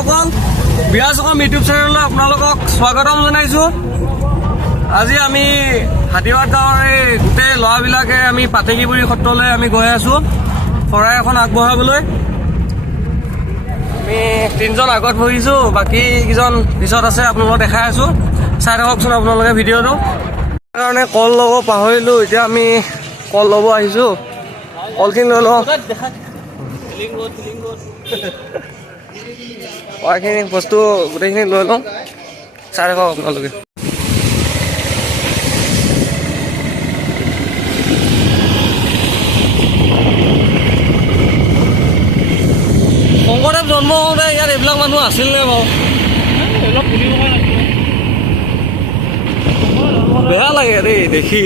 দৰ্শকসকল বিৰাজ অসম ইউটিউব চেনেললৈ আপোনালোকক স্বাগতম জনাইছোঁ। আজি আমি হাতীবাদ গাঁৱৰ এই গোটেই ল'ৰাবিলাকে আমি পাতেকীপুৰী সত্ৰলৈ আমি গৈ আছোঁ শৰাই এখন আগবঢ়াবলৈ। আমি 3জন আগত বহিছোঁ, বাকী কেইজন পিছত আছে, আপোনালোকক দেখাই আছোঁ। চাই থাককচোন আপোনালোকে ভিডিঅ'টো। সেইকাৰণে কল ল'ব পাহৰিলোঁ, এতিয়া আমি কল ল'ব আহিছোঁ। কলখিনি লৈ লওঁ। খোৱাখিনি বস্তু গোটেইখিনি লৈ লওঁ, চাই থাকক আপোনালোকে। শংকৰদেৱ জন্ম হওঁতে ইয়াত এইবিলাক মানুহ আছিল নে বাৰু? বেয়া লাগে দেই দেখি।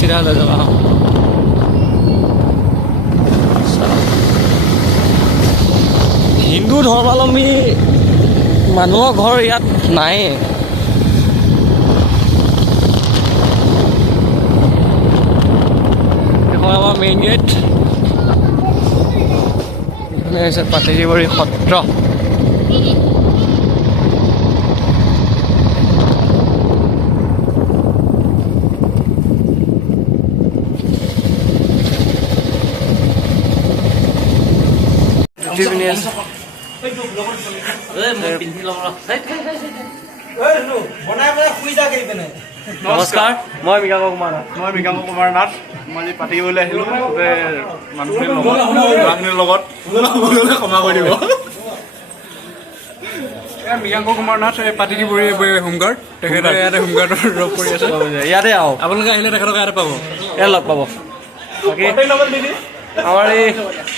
চিধা লৈ যাবা। হিন্দু ধৰ্মাৱলম্বী মানুহৰ ঘৰ ইয়াত নাই। এখন আমাৰ মেইন গেট, এইখনে হৈছে পাতেকীপুৰী সত্ৰ। নমস্কাৰ, মই মৃগাংক কুমাৰ নাথ। মই আজি পাতিবলৈ আহিলোঁ মানুহখিনিৰ লগত। ক্ষমা কৰি দিব। মৃগাংক কুমাৰ নাথ, পাতিকীপুৰী হোমগাৰ্ড। তেখেতে ইয়াতে হোমগাৰ্ডৰ জব কৰি আছে। ইয়াতে আহক, আপোনালোকে আহিলে তেখেতক ইয়াতে পাব, ইয়াত লগ পাব। বাকী আমাৰ এই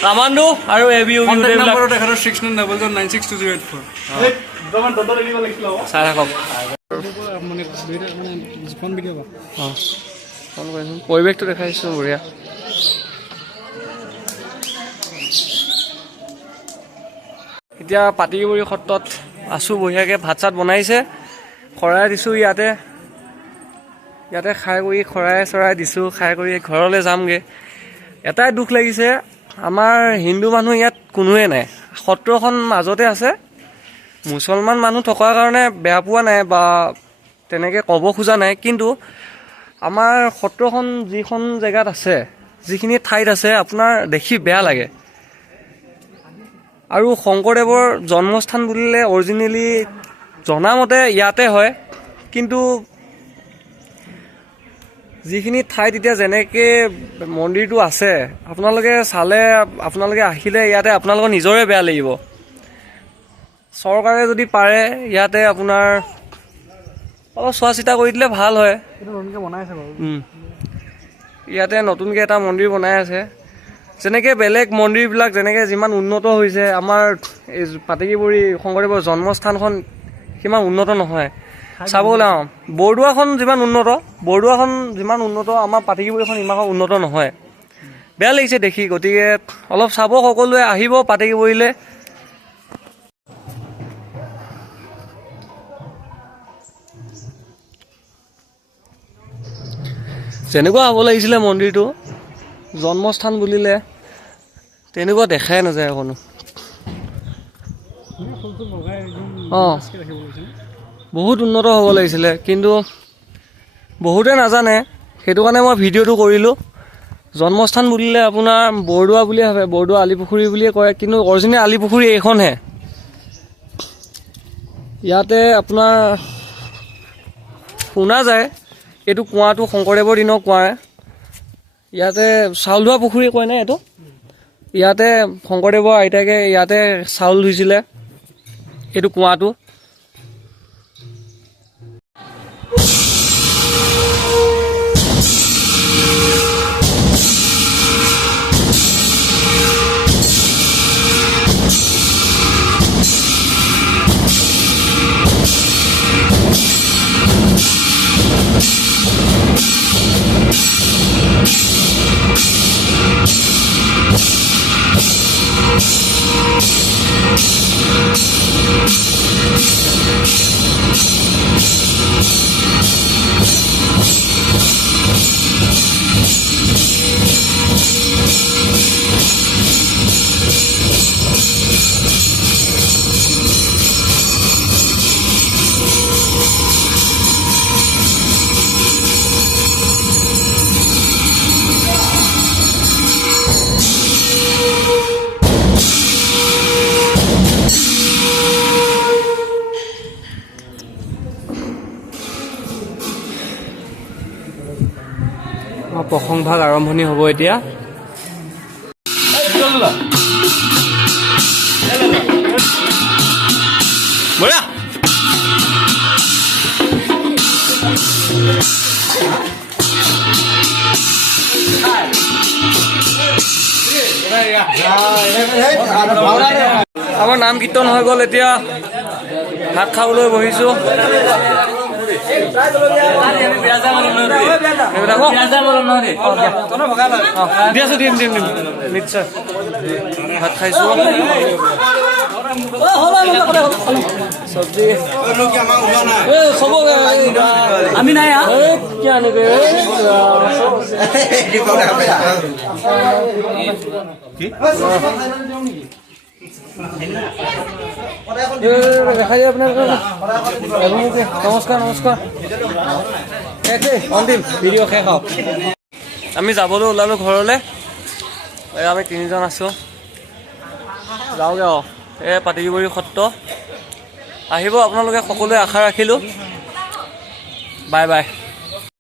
কামাণ্ডো আৰু ABU নম্বৰ তেখেতৰ 6900962084। চাই থাকক। পৰিৱেশটো দেখাইছোঁ বঢ়িয়া। এতিয়া পাতিকীপুৰী সত্ৰত আছোঁ বঢ়িয়াকৈ। ভাত চাত বনাইছে, শৰাই দিছোঁ ইয়াতে খাই কৰি শৰাই চৰাই দিছোঁ। খাই কৰি ঘৰলৈ যামগৈ। এটাই দুখ লাগিছে, আমাৰ হিন্দু মানুহ ইয়াত কোনোৱে নাই। সত্ৰখন মাজতে আছে, মুছলমান মানুহ থকাৰ কাৰণে বেয়া পোৱা নাই বা তেনেকৈ ক'ব খোজা নাই, কিন্তু আমাৰ সত্ৰখন যিখন জেগাত আছে, যিখিনি ঠাইত আছে, আপোনাৰ দেখি বেয়া লাগে। আৰু শংকৰদেৱৰ জন্মস্থান বুলিলে অৰিজিনেলি জনামতে ইয়াতে হয়, কিন্তু যিখিনি ঠাইত এতিয়া যেনেকৈ মন্দিৰটো আছে, আপোনালোকে চালে, আপোনালোকে আহিলে ইয়াতে আপোনালোকৰ নিজৰে বেয়া লাগিব। চৰকাৰে যদি পাৰে ইয়াতে আপোনাৰ অলপ চোৱা চিতা কৰি দিলে ভাল হয়। ইয়াতে নতুনকৈ এটা মন্দিৰ বনাই আছে। যেনেকৈ বেলেগ মন্দিৰবিলাক যেনেকৈ যিমান উন্নত হৈছে, আমাৰ এই পাতেকীপুৰী শংকৰদেৱৰ জন্মস্থানখন সিমান উন্নত নহয়। চাব গ'লে বৰদোৱাখন যিমান উন্নত, আমাৰ পাতেকীপুৰীখন ইমান উন্নত নহয়। বেয়া লাগিছে দেখি। গতিকে অলপ চাব, সকলোৱে আহিব পাতেকীপুৰীলৈ। যেনেকুৱা হ'ব লাগিছিলে মন্দিৰটো, জন্মস্থান বুলিলে তেনেকুৱা দেখাই নাযায় অকণো। বহুত উন্নত হ'ব লাগিছিলে, কিন্তু বহুতে নাজানে। সেইটো কাৰণে মই ভিডিঅ'টো কৰিলোঁ। জন্মস্থান বুলিলে আপোনাৰ বৰদোৱা বুলিয়ে ভাবে, বৰদোৱা আলিপুখুৰী বুলিয়ে কয়, কিন্তু অৰিজিনেল আলিপুখুৰী এইখনহে। ইয়াতে আপোনাৰ শুনা যায় এইটো কুঁৱাটো শংকৰদেৱৰ দিনৰ কুঁৱা। ইয়াতে চাউল ধোৱা পুখুৰী কয় নে এইটো? ইয়াতে শংকৰদেৱৰ আইতাকে ইয়াতে চাউল ধুইছিলে, এইটো কুঁৱাটো। প্ৰসংগ ভাগ আৰম্ভণি হ'ব এতিয়া। বঢ়িয়া। আমাৰ নাম কীৰ্তন হৈ গ'ল, এতিয়া ভাত খাবলৈ বহিছোঁ। দিম নিশ্চয়। ভাত খাইছোঁ, চব্জি আমি নাই দেখাই দিয়ে আপোনালোকে। নমস্কাৰ নমস্কাৰ। অন্তিম ভিডিঅ' শেষ হওক। আমি যাবলৈ ওলালোঁ ঘৰলৈ। আমি 3জন আছোঁ, যাওঁগৈ আৰু। এই পাতিকিবৰী সত্ৰ আহিব আপোনালোকে সকলোৱে, আশা ৰাখিলোঁ। Bye bye.